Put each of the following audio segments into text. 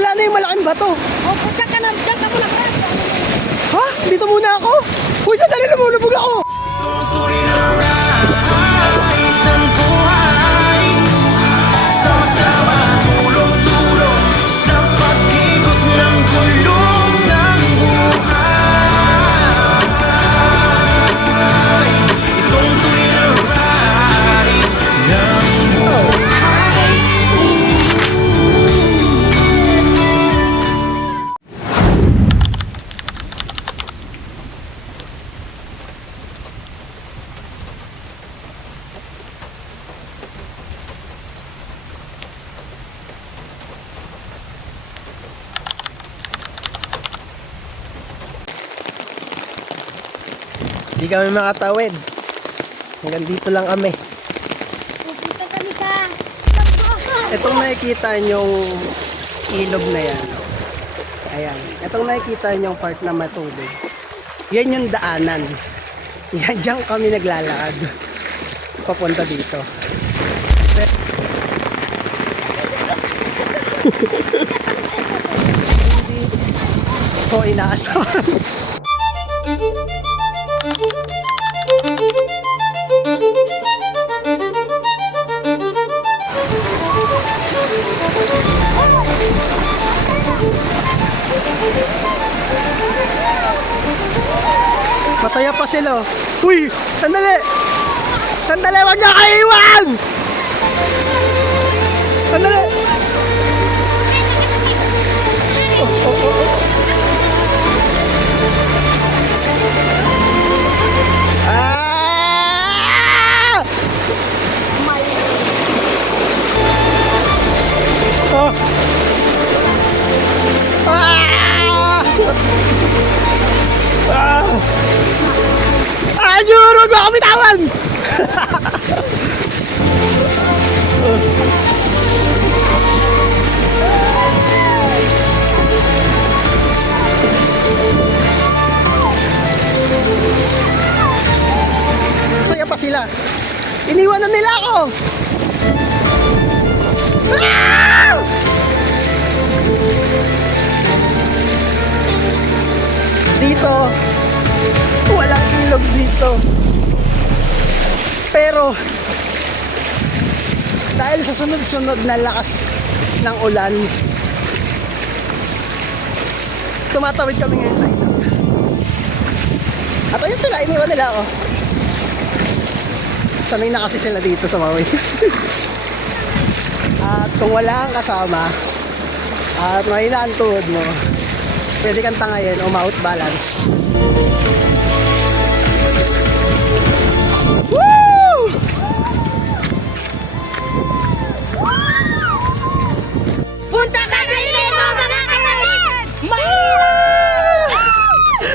Wala na yung malaking bato. Oh, punta ka na. Diyan ka muna. Ha? Dito muna ako? Uy, sandali, lumulubog ako. Tutuloy na ride ng buhay. Sama-sama, tulong-tulong sa pag-ikot ng gulong ng buhay. Itong tuloy na ride ng buhay. Hindi kami makatawid. Hanggang dito lang kami. Pupunta kami sa... Itong nakikita nyong ilog na yan. Ayan. Itong nakikita nyong part na matubig. Yan yung daanan. Yan, dyan kami naglalakad. Papunta dito. Hindi ko inaasahan. Masaya pa sila. Uy! Sandali! Sandali! Huwag niya kayo iwan! Sandali! Oh, oh, oh, oh. Ah! Oh! Ah! Ah! Ayun! Huwag mo ako bitawan! Saya pa sila. Iniwan na nila ako! Ah! Dito, walang ilog dito. Pero dahil sa sunod-sunod na lakas ng ulan, tumatawid kami ngayon sa ilog. At ayun sila, iniwan nila ako. Sanay na kasi sila dito sa mawin. At kung wala kang kasama at mahina ang tuhod mo, pwede kang tangayin o ma-out balance. Woo! Punta ka na dito, mga kapatid!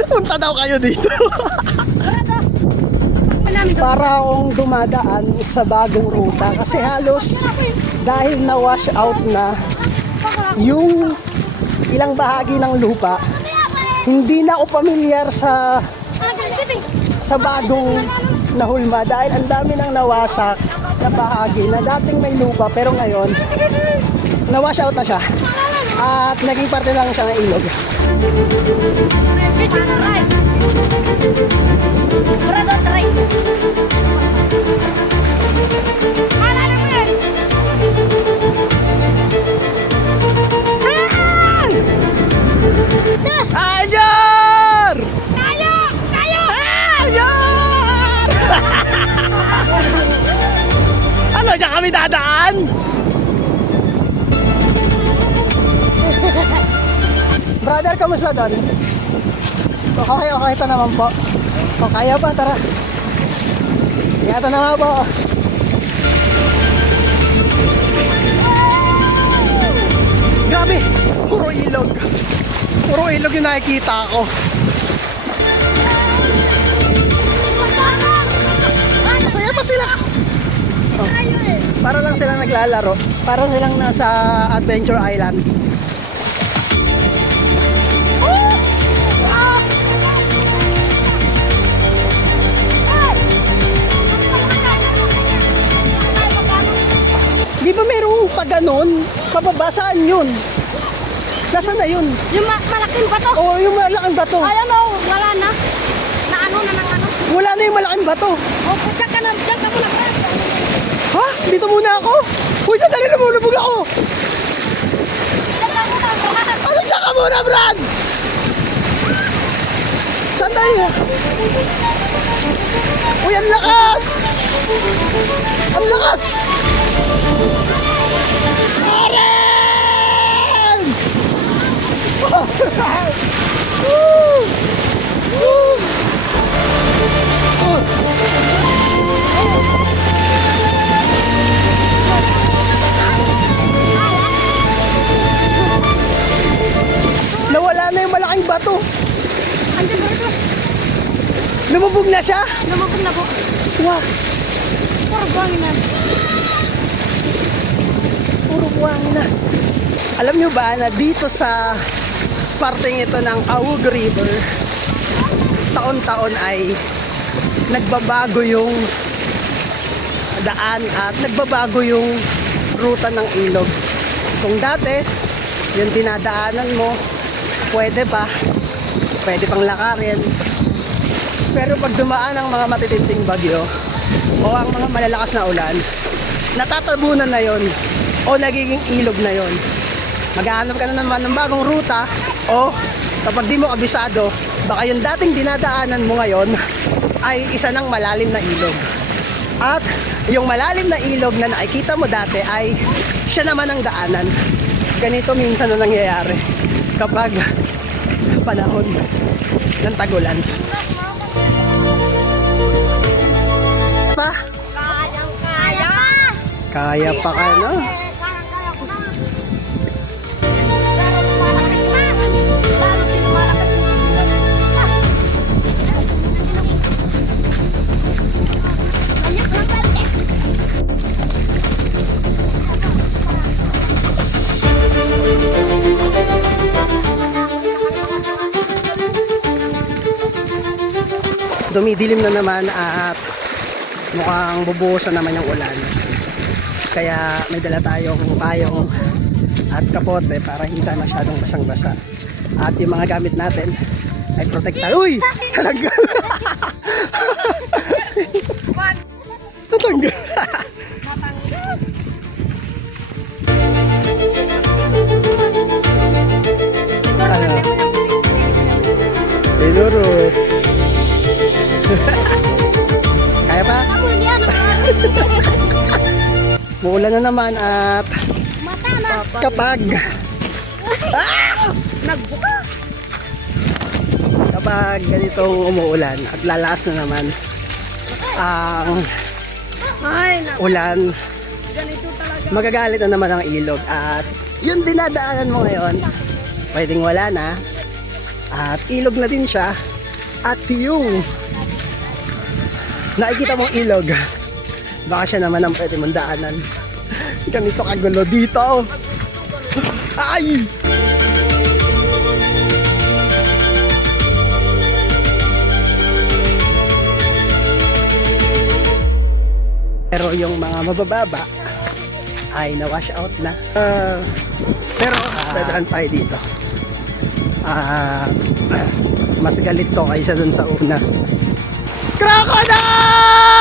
Punta daw kayo dito. Para akong dumadaan sa bagong ruta kasi halos dahil na wash out na yung ilang bahagi ng lupa, hindi na ako pamilyar sa bagong nahulma dahil ang dami nang nawasak na bahagi na dating may lupa pero ngayon na-wash out na siya at naging parte lang siya ng ilog. Ayor! Tayo! Tayo! Ayor! Ano, diyan kami dadaan? Brother, kamusta doon? Okay, okay pa naman po. O, kaya pa, tara. Ingatan naman po. Grabe, puro ilog. Puro ilog yung nakikita ko. Masaya pa sila. Oh, para lang sila naglalaro. Para silang nasa Adventure Island. Di ba merong pag ganon? Pababasaan yun. Nasaan na yun? Yung malaking bato. Oo, yung malaking bato. Ayan o, wala na. Naano na ng ano. Wala na yung malaking bato. O, punta ka na. Diyan ka muna. Ha? Dito muna ako? Uy, sandali, lumulubog ako. Diyan ka muna. Ano dyan ka muna, Brad? Sandali. Uy, ang lakas! Ang lakas! Karen! Woo! Woo! Nawala na yung malaking bato. Andiyan ba ito? Lumubog na siya. Lumabog na po. Wah, Puro buhangin na. puro buwangin na. Alam nyo ba na dito sa parteng ito ng Awug River, taon-taon ay nagbabago yung daan at nagbabago yung ruta ng ilog. Kung dati, yung dinadaanan mo, pwede pang lakarin. Pero pag dumaan ang mga matitinding bagyo o ang mga malalakas na ulan, natatabunan na yon o nagiging ilog na yon. Maghahanap ka na naman ng bagong ruta o kapag di mo kabisado, baka yung dating dinadaanan mo ngayon ay isa ng malalim na ilog. At yung malalim na ilog na nakikita mo dati ay siya naman ang daanan. Ganito minsan na nangyayari kapag panahon ng tagulan. Pa? Kayang-kaya. Kaya pa ka, no? Kayang-kaya ko na. Lalo lumalakas na. Lalo lumalakas na. Ayak na kalde. Dumidilim na naman at mukhang bubuhusan naman yung ulan. Kaya may dala tayong payong at kapote para hindi tayo masyadong basang-basa. At yung mga gamit natin ay protekta. Uy! Natanggal! Natanggal! Ano? Pinurot. Kaya pa? Ako hindi ano. Muulan na naman at Mata na. kapag Nagbuka. kapag ganitong umuulan at lalakas na naman ang Ay, ulan, ganito talaga. magagalit na naman ang ilog at yung dinadaanan mo ngayon pwedeng wala na at ilog na din siya at yung nakikita mong ilog baka siya naman ang pwede mong daanan. Ganito kagulo dito. Ay! Pero yung mga mabababa ay na-wash out na. Pero dadaan tayo dito. Mas galit to kaysa dun sa una. Crocodile!